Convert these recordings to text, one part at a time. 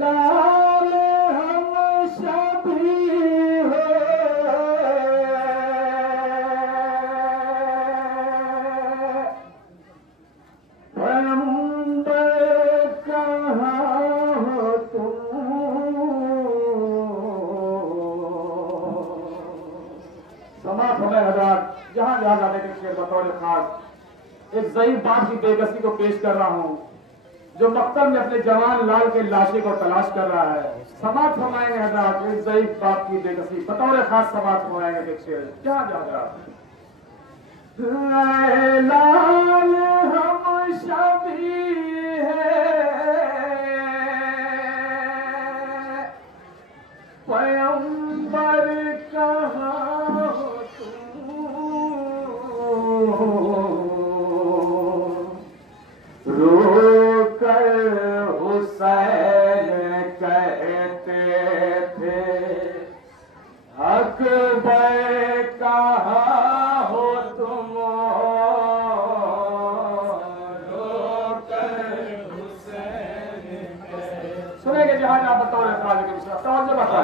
लाल हम सभी हो, पैगंबर कहाँ हो तुम। समाज हमें हज़ार जहां जहां जाने के शेर बतौर खास एक ज़ईफ़ बाप की बेकसी को पेश कर रहा हूं, जो मक्तल में अपने जवान लाल के लाशे को तलाश कर रहा है। समाज फरमाएंगे हज़रात एक ज़ईफ़ बाप की बेकसी बतौर खास समाज फरमाएंगे एक शेर जहां जहां लाल हम सभी है, पैगंबर कहाँ हो तुम। रोकर हुसैन कहते थे अकबर कहाँ हो तुम। सुनेंगे जहां जहां बतौर खालिक तवज्जो बता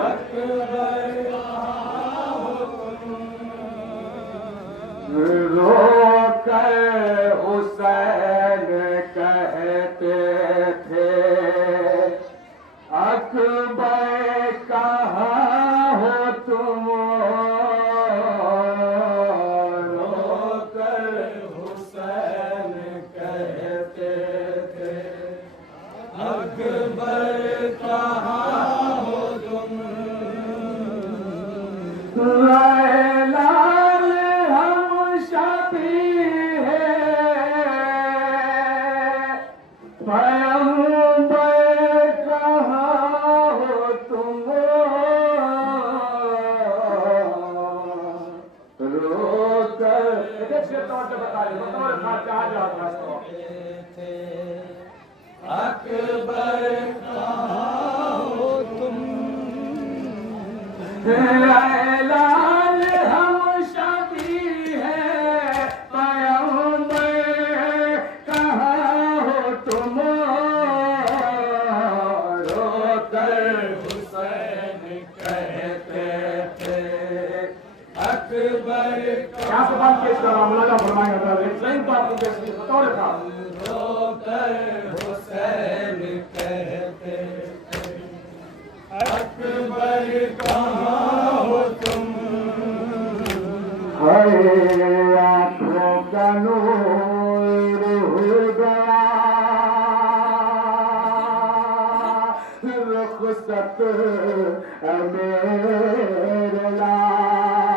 रोकर हुसैन कहते थे अकबर कहाँ हो तुम। रोकर हुसैन कहते थे अकबर कहाँ हो तुम। लाल हम सभी है, पैगंबर कहाँ हो तुम। रोकर अकबर कहाँ हो तुम। लाल हम सभी है, पैगंबर कहाँ हो तुम। रोकर हुसैन कहते थे अकबर क्या सवाल पेश कर रहा मौलाना फरमाएंगे सही बात बतौर था। रोकर हुसैन कहते अकबर कहाँ हो तुम। आँखों का नूर हो गया, रुखसत मेरे लाल।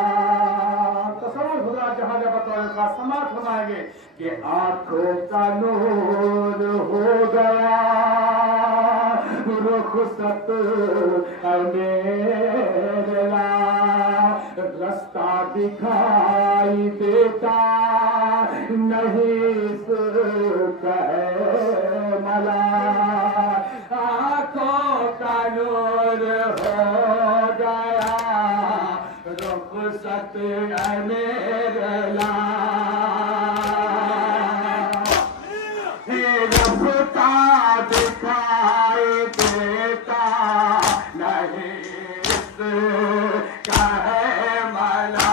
तसव्वुर खुदा जहां जहां बतौर का समाज फरमाएंगे कि आँखों का नूर हो गया, रुखसत मेरे लाल। रास्ता दिखाई देता नहीं मला, आँखों का नूर हो गया, रुखसत मेरे लाल। रास्ता दिखाई देता नहीं मला,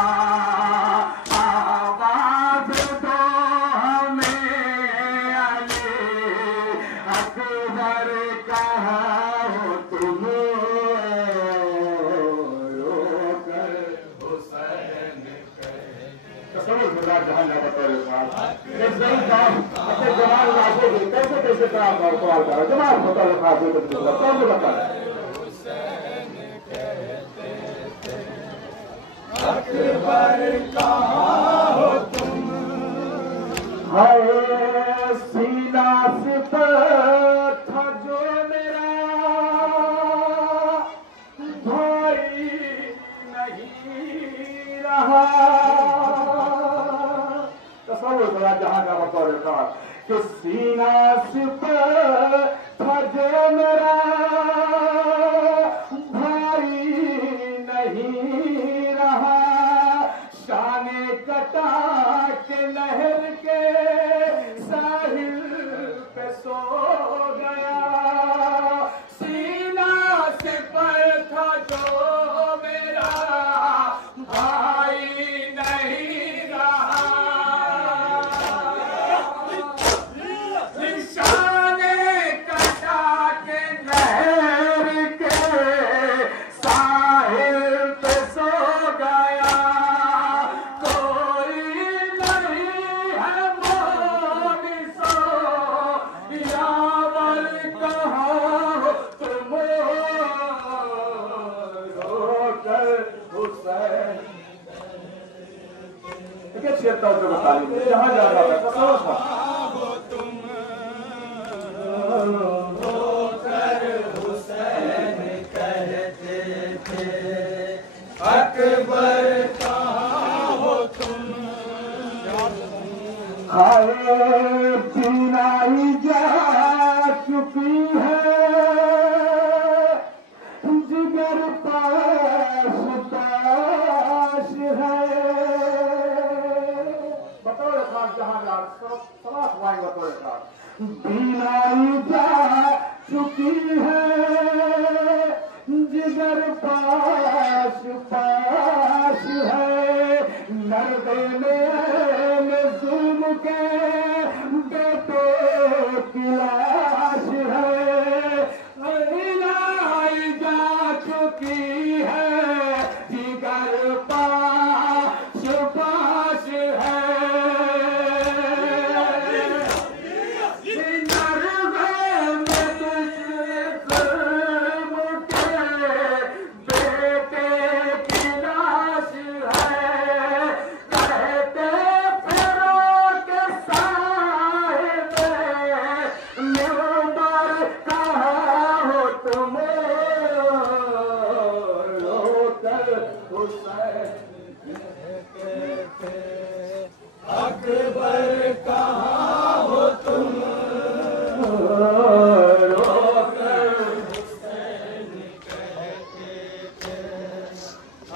आवाज दो हमें अली अकबर कहाँ हो तुम। रोकर हुसैन जहां एक ज़ईफ़ बाप अपने जवान लाशों को कैसे कैसे सवाल करा जवाब बतौर खास बता अकबर कहाँ हो तुम। हाय सीना सिपर था जो मेरा, भाई नहीं रहा। तसव्वुर करा जहां का बतौर खास कि सीना सिपर था जो मेरा, भाई नहीं रहा। शाने कटा के नहर के साहिल पे सो गया, तवज्जो का तालीम है, जहाँ जाता है तसव्वुफ था। अकबर कहाँ हो तुम, खाए पीनाई जा चुकी है, जिगर पास पास है। बतौर खास जहाँ जा सलाह वाई बतौर खास पीनाई जा चुकी है, जिगर पास पास है। नर्दे में जुल्म के बेटे की लाश है, पीनाई जा चुकी है, जिगर पास पास है। अकबर कहाँ हो तुम,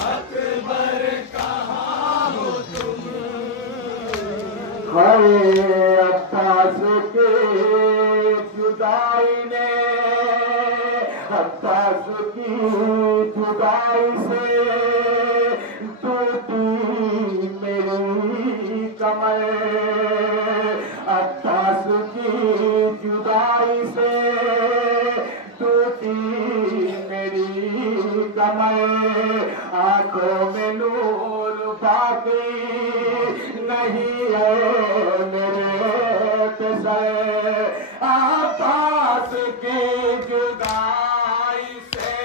अकबर कहाँ हो तुम। हाय अब्बास के जुदाई ने, अब्बास की जुदाई से टूटी मेरी कमर, अब्बास की जुदाई से टूटी मेरी कमर। आंखों में नूर बाकी नहीं है मेरे तसर, अब्बास की जुदाई से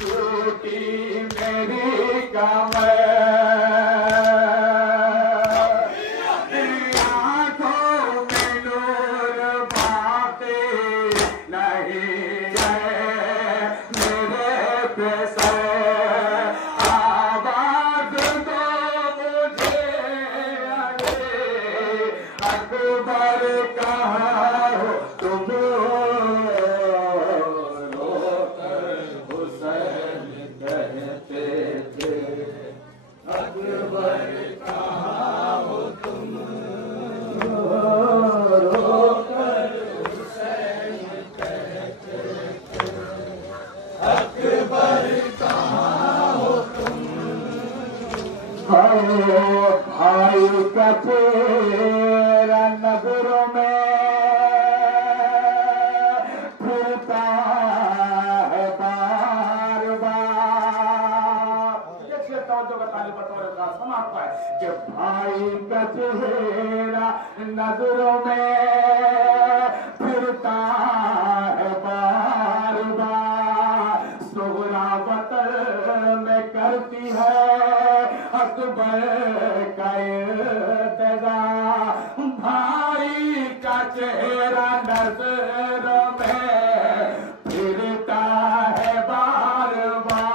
टूटी मेरी कमर। आंखों में नूर बाकी नहीं है मेरे तसर, अकबर कहाँ हो तुम, रोकर हुसैन कहते थे। अकबर कहाँ हो तुम, रोकर हुसैन कहते थे। अकबर कहाँ हो तुम, भाई का चेहरा नजरों में फिरता है बार बार। देखिए तवज्जो का तालीम बतौर खास समाप्त है कि भाई का चेहरा नजरों में फिरता है बार बार। सोहरा वतन में करती है अकबर का इंतजार, भाई का चेहरा नजरों में फिरता है बार बार।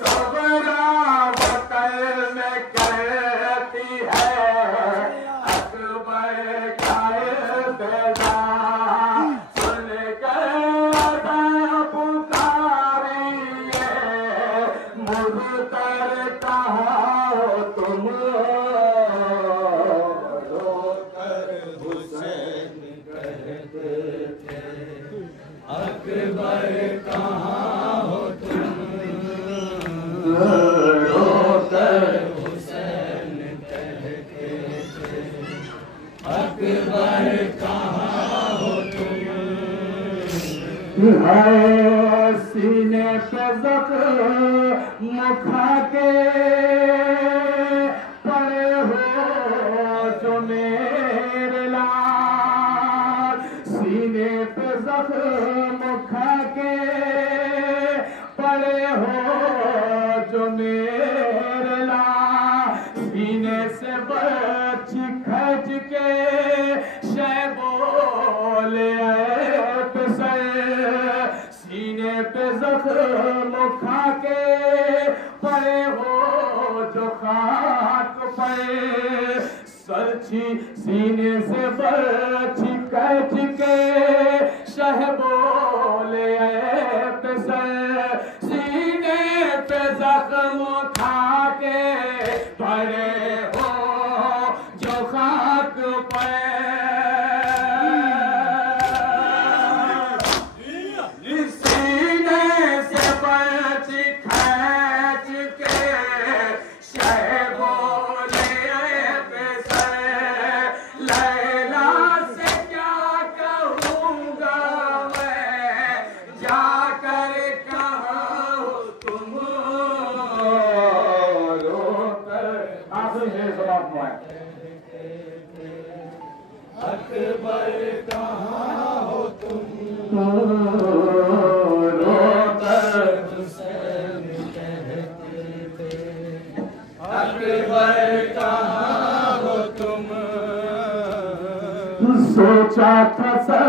सोहरा वतन में करती है अकबर का इंतजार, सुन कर पुकारिए मुझतर कहाँ हो तुम, रोकर हुसैन कहते थे। अकबर कहाँ हो तुम, रोकर हुसैन कहते थे। अकबर कहाँ हो तुम, है सीने पे जख्म खा के पड़े हो जो मेरे लाल, सीने पे जख्म खा के पड़े हो जो मेरे के शहबोले पिसर सीने पे जख्म खा के पड़े हो जो खाक पर सरछी सीने से बर्छी कैच के शहबोले पिसर सीने पे जख्म खा के पड़े हो जो खाक पर सीने से बर्छी खैच के शहबोले पिसर लैला से क्या कहूँगा मैं जाकर कहाँ तुम रोकर आखिरी शेर समाप्त हुआ है। अकबर कहाँ हो तुम रोकर हुसैन कहते थे। अकबर कहाँ हो तुम सोचा था सर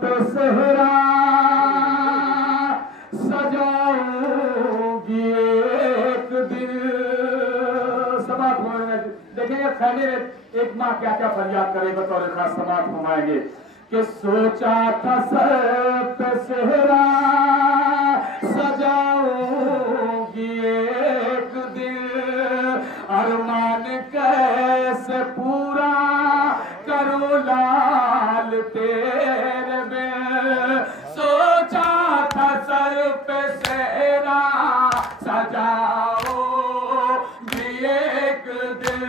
पे सेहरा सजाऊंगी एक दिन समाप्त होने देखेंगे खैमे एक माँ क्या क्या फरियाद करे बतौर खास समाप्त फरमाएंगे कि सोचा था सर पे सेहरा सजाऊंगी एक दिन अरमान कैसे पूरा करो लाल तेरे में सोचा था सर पे सेहरा सजाओ भी एक दिन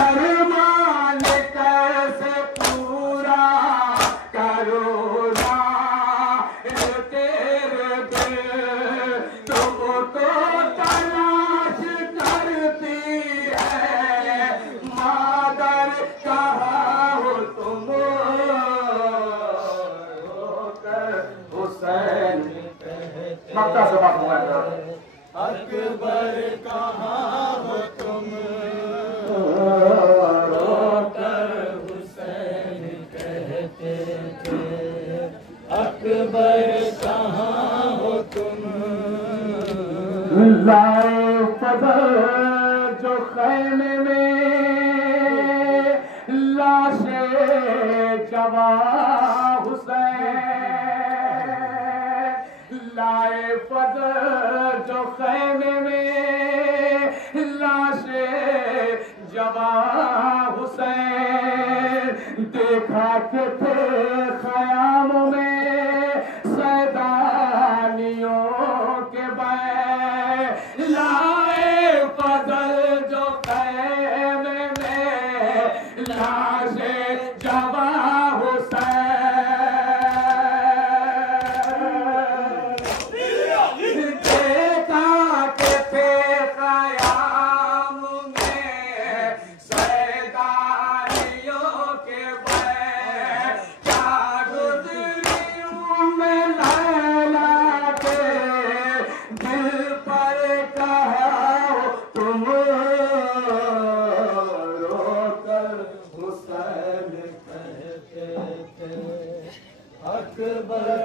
अरमान कैसे पूरा करो लाल तेरे में तुमको तलाश करती है मादर कहाँ हो तुम हुसैन मक्का से बात हुआ है। अकबर कहाँ हो तुम रोकर हुसैन कहते थे। अकबर कहाँ हो तुम लाए फजल जो खैमे में लाशे जवा हुसैन लाए फजल जो खैमे में लाशे जवा हुसैन देखा के थे ख़याम में सैदानियों के बैर लाए फजल जो खैमे में लाशे जवा हुसैन देखा के थे ख़याम में सैदानियों के बैर क्या गुज़री में लैला के दिल पर कहा तुम रोकर हुसैन कहते थे। अकबर